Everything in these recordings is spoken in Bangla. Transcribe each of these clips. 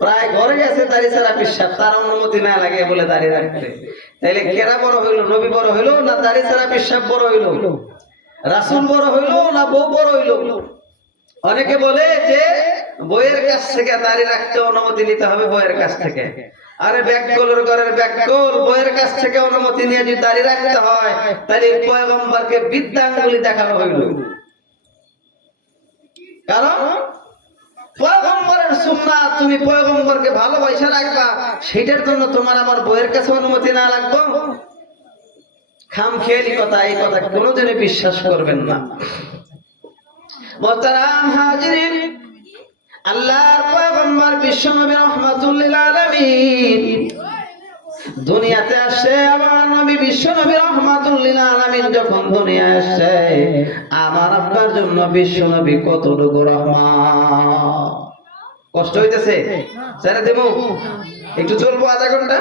প্রায় ঘরে গেছে দাড়ি ছাড়া পিসাব। তার অনুমতি না লাগে বলে দাড়ি রাখতে। তাইলে কেরা বড় হইল? নবী বড় হইল না দাড়ি ছাড়া পিসাব বড় হইল? রাসুল বড় হইল না বউ বড় হইল? অনেকে বলে যে বইয়ের কাছ থেকে দাড়ি রাখতে অনুমতি নিতে হবে বইয়ের কাছ থেকে। আরে ব্যাককলের ঘরের ব্যাককল বইয়ের কাছ থেকে অনুমতি নিয়ে যদি দাড়ি রাখতে হয় তাহলে পয়গম্বরকে বিদ্যাঙ্গুলি দেখানো হইল। কারণ তুমি পয়গম্বরকে ভালোবাসা রাখবা, সেটার জন্য তোমার আমার বইয়ের কাছে অনুমতি না লাগবো। খাম খেয়ালি কথা, এই কথা কোনোদিনে বিশ্বাস করবেন না। আল্লাহ বিশ্বনবী রহমাতুল্লিল দুনিয়াতে আসছে আমার নবী বিশ্বনবী রহমাতুল্লিল আলামিন যখন দুনিয়ায় আসছে আমার আপনার জন্য বিশ্বনবী কতটুকু রহমান? কষ্ট হইতেছে? ছেড়ে দেবো? একটু চলবো আধা ঘণ্টা?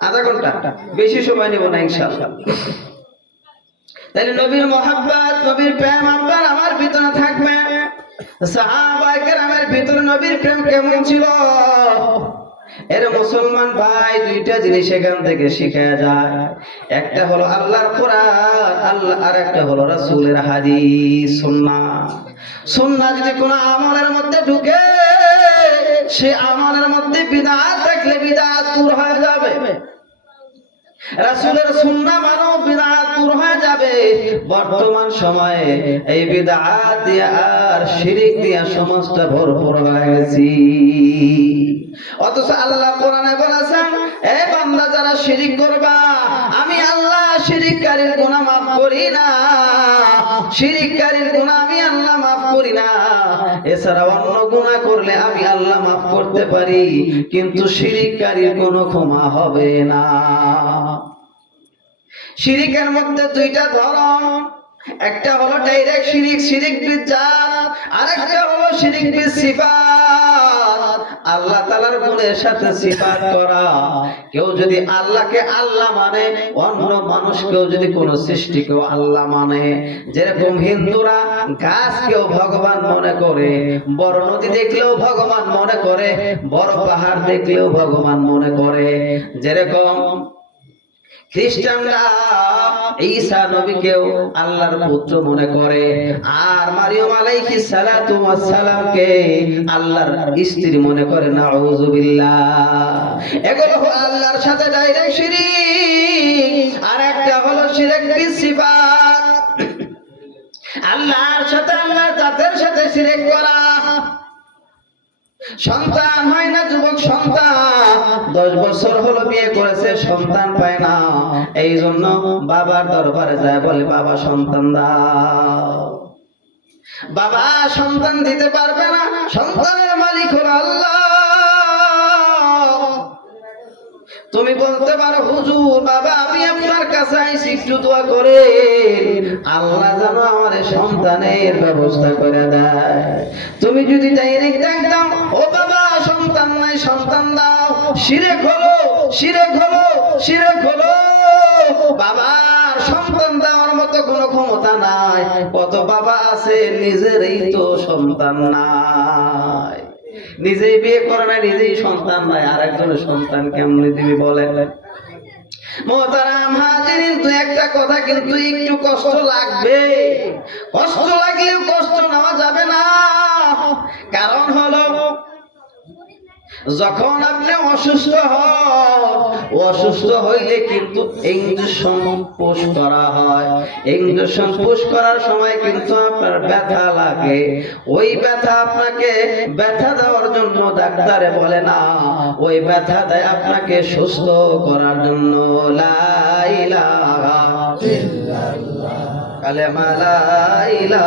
আধা ঘণ্টা? বেশি সময় নেব না, ইনশাআল্লাহ। তাহলে নবীর মোহাব্বত, নবীর প্রেম আপনার আমার ভিতরে থাকবে। সাহাবায়ে কেরামের ভিতরে নবীর প্রেম কেমন ছিল? এর মুসলমান ভাই দুইটা জিনিস এখান থেকে শিখা যায়। একটা হলো আল্লাহর কোরআন, আল্লাহ আর একটা হলো রাসূলের হাদিস, সুন্নাহ। সুন্নাহ যদি কোনো আমলের মধ্যে ঢুকে, সে আমলের মধ্যে বিদআত থাকলে বিদআত দূর হয়ে যাবে। রাসূলের সুন্নাহ মানো বিদআত দূর হয়ে যাবে। বর্তমান সময়ে এই বিদআত দিয়ে আর শিরিক দিয়ে সমস্ত ভরপুর হয়ে গেছি। অথচ আল্লাহ কোরআনে বলেছেন, এ বান্দা, যারা শিরিক করবা, আমি আল্লাহ শিরিককারীর গুনাহ মাফ করি না। শিরিককারীর গুনাহ আমি আল্লাহ মাফ করি না। এছাড়া অন্য গুনাহ করলে আমি আল্লাহ মাফ করতে পারি, কিন্তু শিরিককারীর কোনো ক্ষমা হবে না। শিরিকের মধ্যে দুইটা ধরন। একটা হলো ডাইরেক্ট শিরিক শিরিক বিজাত আরেকটা হলো শিরিক সিফাত আল্লাহ তালার গুণের সাথে সিফাত করা। কেউ যদি আল্লাহকে আল্লাহ মানে অন্য মানুষকেও যদি কোন সৃষ্টিকেও আল্লাহ মানে। যেরকম হিন্দুরা গাছকেও ভগবান মনে করে, বড় নদী দেখলেও ভগবান মনে করে, বড় পাহাড় দেখলেও ভগবান মনে করে। যেরকম খ্রিস্টানরা ঈসা নবীকেও আল্লাহর পুত্র মনে করে। আর মারিয়াম আলাইহিস সালাতু ওয়াস সালামকে আল্লাহর স্ত্রী মনে করে এগুলো হলো আল্লাহর সাথে ডাইরেক্ট শিরিক, আর একটা হলো শিরক বিসিফাত। আল্লাহর সাথে আল্লাহর জাতের সাথে শিরিক করা। সন্তান হয় না যুবক, সন্তান। দশ বছর হলো বিয়ে করেছে, সন্তান পায় না। এই জন্য বাবার দরবারে যায়, বলে, বাবা, সন্তান দাও। বাবা, সন্তান দিতে পারবে না, সন্তানের মালিক হলো আল্লাহ। তুমি বলতে পারো, হুজুর, বাবা, আমি আপনার কাছে আইছি, একটু দোয়া করে আল্লাহ যেন আমার সন্তানের ব্যবস্থা করে দেয়। তুমি যদি ডাইরেক্ট একদম ও বাবা, সন্তান নাই, সন্তান দাও। শিরে খোলো শিরে খোলো শিরে খোলো। বাবার সন্তান দেওয়ার মতো কোনো ক্ষমতা নাই। কত বাবা আছে, নিজেরই তো সন্তান নাই। নিজেই বিয়ে করে না নিজেই সন্তান নাই। আর একজনের সন্তান কেমনি হাজিরিন দু একটা কথা কিন্তু একটু কষ্ট লাগবে। কষ্ট লাগলেও কষ্ট নেওয়া যাবে না কারণ হলো যখন আপনি অসুস্থ হন, অসুস্থ হইলে কিন্তু ইঞ্জেকশন পুশ করা হয়। ইঞ্জেকশন পুশ করার সময় কিন্তু আপনার ব্যথা লাগে। ওই ব্যথা আপনাকে ব্যথা দেওয়ার জন্য ডাক্তারে বলে না, ওই ব্যথা দেয় আপনাকে সুস্থ করার জন্য। লা ইলাহা কালেমা লা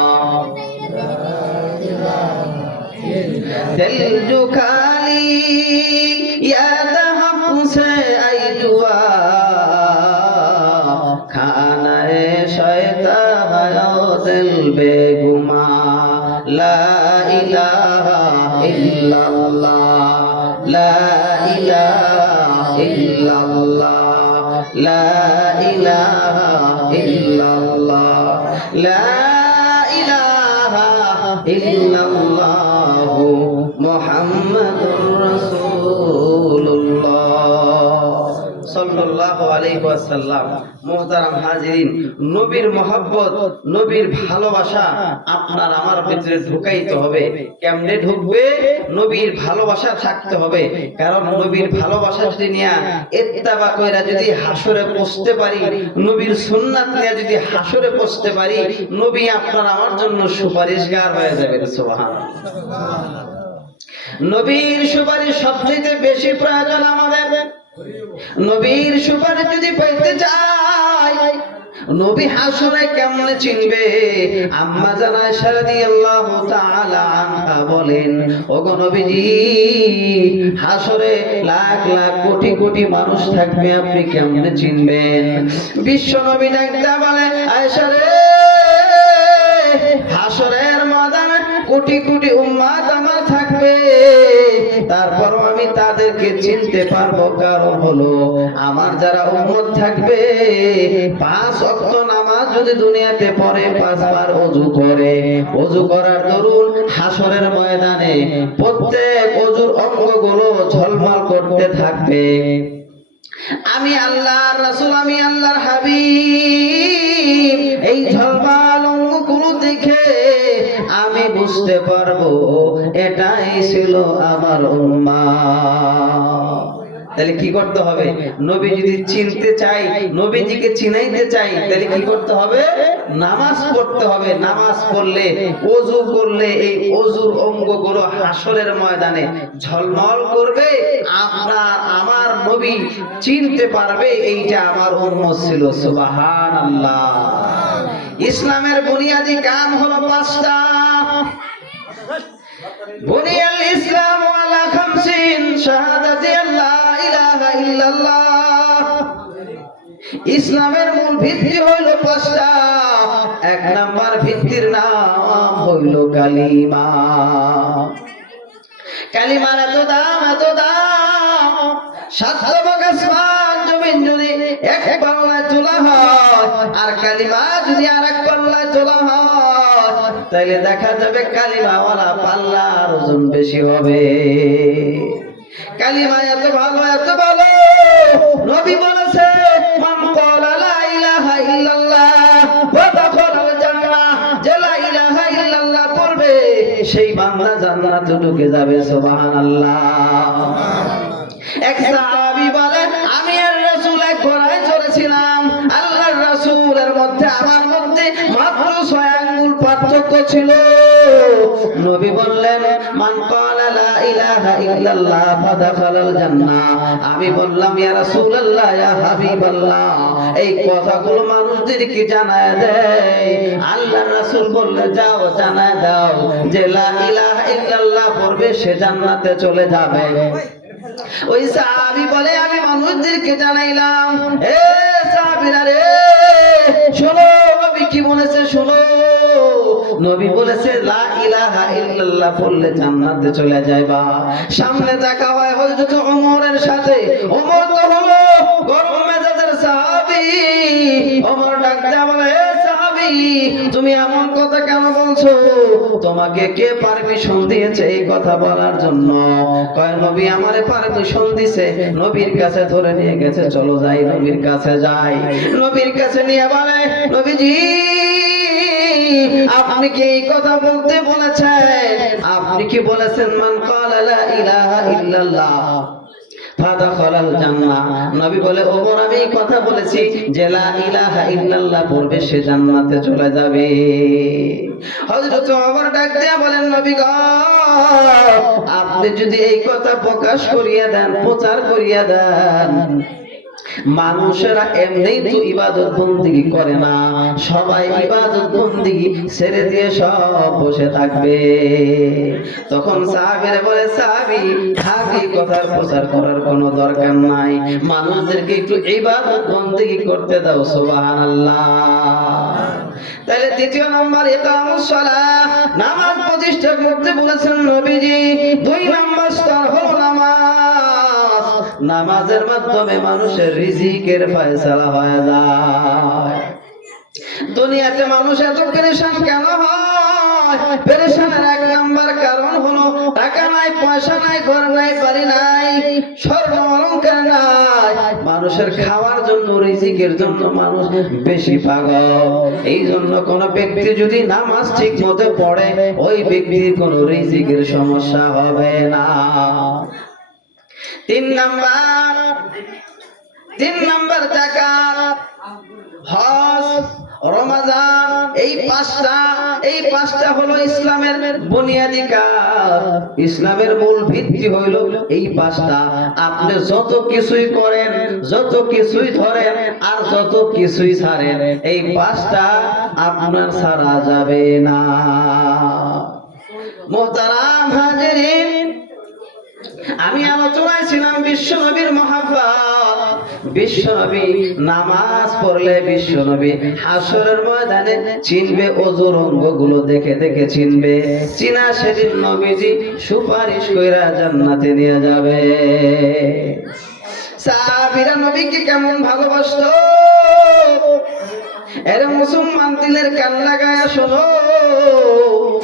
دل جو خالی یاد ہم سے آئی جوا کھانا شیطان دل بے گما لا الہ الا اللہ لا الہ الا اللہ لا الہ الا اللہ لا الہ الا اللہ মুহাম্মাদুর রাসূলুল্লাহ সাল্লাল্লাহু আলাইহি ওয়াসাল্লাম মুহতারাম হাজিরিন নবীর মহব্বত নবীর ভালোবাসা আপনার আমার ভিতরে ঢুকাইতে হবে। কেমনে ঢুকবে? নবীর ভালোবাসা থাকতে হবে। কারণ নবীর ভালোবাসা যদি নিয়া ইত্তাবা কইরা যদি হাসরে পৌঁছতে পারি নবীর সুন্নাত নিয়ে যদি হাসরে পৌঁছতে পারি নবী আপনার আমার জন্য সুপারিশগার হয়ে যাবে সুবহানাল্লাহ। নবীর সুপারিশ সবচেয়ে বেশি প্রয়োজন আমাদের। নবীর সুপারিশ যদি পাইতে চাই, নবী হাসরে কেমনে চিনবে? আম্মা জানা সারাদি আল্লাহ তাআলা বলেন, ওগো নবীজি, হাসরে লাখ লাখ কোটি কোটি মানুষ থাকবে, আপনি কেমনে চিনবেন? বিশ্ব নবী ডাকতে বলে, আয়েশা রে, হাসরের ময়দানে কোটি কোটি উম্মাত আমার থাকবে। তারপরও আমি তাদেরকে চিনতে পারব, কারণ হলো আমার যারা উম্মত থাকবে, পাঁচ অক্ত নামাজ যদি দুনিয়াতে পড়ে, পাঁচবার অজু করে। অজু করার দরুন হাসরের ময়দানে প্রত্যেক অজুর অঙ্গগুলো ঝলমল করতে থাকবে। আমি আল্লাহ রাসূল, আমি আল্লাহর হাবিব, এই ঝলমাল অঙ্গগুলো দেখে বুঝতে পারব, এটাই ছিল আমার উম্মা। তাহলে কি করতে হবে? নবী যদি চিনতে চাই নবীজিকে চিনাইতে চাই তাহলে কি করতে হবে? নামাজ পড়তে হবে। নামাজ পড়লে ওযু করলে এই ওযুর অঙ্গগুলো হাসরের ময়দানে ঝলমল করবে। আপনার আমার নবী চিনতে পারবে, এইটা আমার উম্মত ছিল। সুবহানাল্লাহ। ইসলামের বুনিয়াদি কাম হলো পাঁচটা। বুনিয়াল ইসলাম খামসিন শাহাদাতি আল্লাহ ইলাহা ইল্লাল্লাহ। ইসলামের মূল ভিত্তি হইল পাঁচটা এক নাম্বার ভিত্তির নাম হইল কালিমা। কালিমার এত দাম এত দাম, সাত আসমান জমিন যদি এক পাল্লায় তোলা হয়, আর কালিমা যদি আর এক পাল্লায় তোলা হয়, তাইলে দেখা যাবে ওজন বেশি হবে। কালিমা এত ভালো এত ভালো। নবী বলেছে সেই বান্দা জান্নাতে ঢুকে যাবে, সুবহানাল্লাহ। সাহাবী পার্থক্য ছিল? নবী বললেন, মান ক্বালা লা ইলাহা ইল্লাল্লাহ ফাদাখালাল জান্নাহ। আমি বললাম, ইয়া রাসূলুল্লাহ, ইয়া হাবিবাল্লাহ। এই কথাগুলো মানুষদেরকে জানায় দেয়। আল্লাহর রাসূল বললে, যাও, জানায় দাও যে লা ইলাহা ইল্লাল্লাহ পড়বে, সে জান্নাতে চলে যাবে। ওই সাহাবী বলে, আমি মানুষদেরকে জানাইলাম। এ সাহাবীরা রে, শোনো, নবী কি বলেছে, শোনো। নবী বলেছে, লা ইলাহা ইল্লাল্লাহ পড়লে জান্নাতে চলে যাইবা। সামনে দেখা হয় হযরত ওমরের সাথে। ওমর তো হলো গরম মেজাজের সাহাবী। ওমর ডাক দেয়া বলে তুমি এমন কথা কেন বলছো? তোমাকে কে পারমিশন দিয়েছে এই কথা বলার জন্য? কয়, নবী আমারে পারমিশন দিছে। নবীর কাছে ধরে নিয়ে গেছে। চলো যাই, নবীর কাছে যাই। নবীর কাছে নিয়ে বলে, নবীজি আপনি কি এই কথা বলতে বলেছেন? আপনি কি বলেছেন, মান ক্বালা লা ইলাহা ইল্লাল্লাহ জান্নাতে চলে যাবে। আপনি যদি এই কথা প্রকাশ করিয়া দেন, প্রচার করিয়া দেন মানুষেরা এমনি তো ইবাদত বন্দিগি করে না। সবাই ইবাদত বন্দিগি ছেড়ে দিয়ে সব বসে থাকবে। তখন বলে, সাহাবি কথার প্রচার করার কোনো দরকার নাই। মানুষদেরকে একটু ইবাদত বন্দিগি করতে দাও, সুবহানাল্লাহ। তাহলে দ্বিতীয় নম্বর, ইকামুস সালাহ। নামাজ প্রতিষ্ঠা করতে বলেছেন নবীজি, দুই নম্বর নামাজের মাধ্যমে মানুষের রিজিকের ফয়সালা হয়ে যায়। দুনিয়াতে মানুষ এত পেরেশান কেন হয়? পেরেশানের এক নাম্বার কারণ হলো টাকা নাই, পয়সা নাই, ঘর নাই, বাড়ি নাই, স্বর্ণ অলংকার নাই। মানুষের খাওয়ার জন্য, রিজিকের জন্য মানুষ বেশি পাগল। এই জন্য কোন ব্যক্তি যদি নামাজ ঠিক মতো পড়ে, ওই ব্যক্তির কোন রিজিকের সমস্যা হবে না। তিন নাম্বার তিন নাম্বার জাকাত হজ, রমাজান, এই পাঁচটা এই পাঁচটা হলো ইসলামের বুনিয়াদি কাজ। ইসলামের মূল ভিত্তি হইল এই পাঁচটা। আপনি যত কিছুই করেন, যত কিছুই ধরেন, আর যত কিছুই ছাড়েন, এই পাঁচটা আপনার ছাড়া যাবে না। মোহতারাম হাজিরিন আমি আলোচনায় ছিলাম বিশ্ব নবীর মহাব্বত। বিশ্ব নবী নামাজ পড়লে বিশ্ব নবী হাসরের ময়দানে চিনবে অজুর অঙ্গগুলো দেখে দেখে চিনবে। চিনা সেদিন নবীজি সুপারিশ কইরা জান্নাতে নিয়ে যাবে। সাহাবীরা নবীকে কেমন ভালোবাসতো? এর মুসলমান দিলের কান লাগায়া শোনো।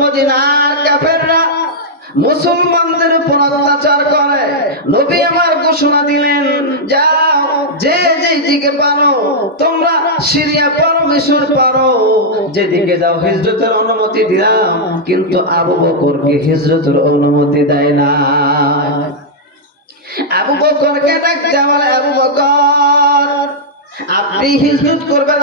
মদিনার কাফেররা মুসলমানদের উপর অত্যাচার করে। নবী আমার ঘোষণা দিলেন, যাও, যে যেদিকে পারো, তোমরা সিরিয়া পারো, মিশর পারো। যেদিকে যাও, হিজরতের অনুমতি দিলাম, কিন্তু আবু বকরকে হিজরতের অনুমতি দেয় না। আবু বকরকে ডাকতে বলে, আবু বকর, আপনি হিজরত করবেন